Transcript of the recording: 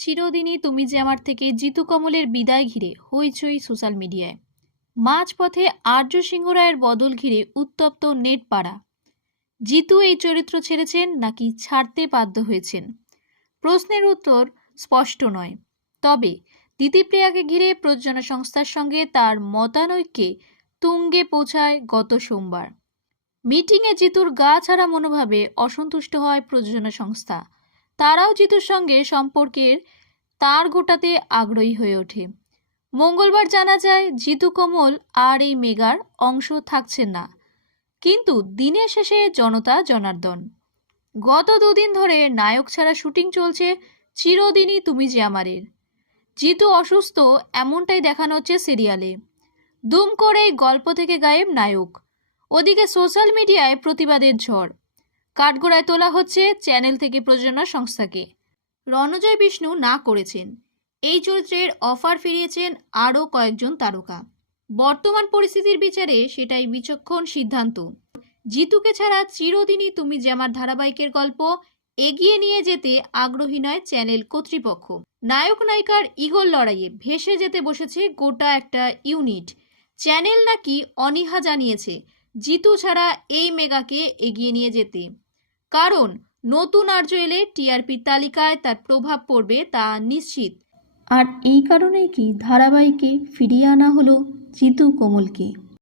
চিরদিনই তুমি যে আমার থেকে জিতু কমলের বিদায় ঘিরে হইচই সোশ্যাল মিডিয়ায়। মাঝপথে আর্য সিংহ রায়ের বদল ঘিরে উত্তপ্ত নেট পাড়া জিতু এই চরিত্র ছেড়েছেন নাকি ছাড়তে বাধ্য হয়েছেন? প্রশ্নের উত্তর স্পষ্ট নয়। তবে দিতিপ্রিয়াকে ঘিরে প্রযোজনা সংস্থার সঙ্গে তার মতানৈক্যে তুঙ্গে পৌঁছায় গত সোমবার। মিটিংয়ে জিতুর গা ছাড়া মনোভাবে অসন্তুষ্ট হয় প্রযোজনা সংস্থা তারাও জিতুর সঙ্গে সম্পর্কের তার গোটাতে আগ্রহী হয়ে ওঠে। মঙ্গলবার জানা যায়, জিতু কমল আর এই মেগার অংশ থাকছে না। কিন্তু দিনের শেষে জনতা জনার্দন। গত দুদিন ধরে নায়ক ছাড়া শুটিং চলছে চিরদিনই তুমি যে আমারের। জিতু অসুস্থ এমনটাই দেখানো হচ্ছে সিরিয়ালে। দুম করে গল্প থেকে গায়েব নায়ক। ওদিকে সোশ্যাল মিডিয়ায় প্রতিবাদের ঝড়। কাঠগোড়ায় তোলা হচ্ছে চ্যানেল থেকে প্রযোজনা সংস্থাকে। রণজয় বিষ্ণু না করেছেন। এই চরিত্রের অফার ফিরিয়েছেন আরও কয়েকজন তারকা। বর্তমান পরিস্থিতির বিচারে সেটাই বিচক্ষণ সিদ্ধান্ত। জিতুকে ছাড়া চিরদিনই তুমি যে আমার ধারাবাহিকের গল্প, এগিয়ে নিয়ে যেতে আগ্রহী নয় চ্যানেল কর্তৃপক্ষ। নায়ক নায়িকার ইগল লড়াইয়ে ভেসে যেতে বসেছে গোটা একটা ইউনিট। চ্যানেল নাকি অনীহা জানিয়েছে, জিতু ছাড়া এই মেগাকে এগিয়ে নিয়ে যেতে। কারণ নতুন আর্য এলে টিআরপির তালিকায় তার প্রভাব পড়বে তা নিশ্চিত। আর এই কারণেই কি ধারাবাহিকে ফিরিয়ে আনা হলো জিতু কোমলকে?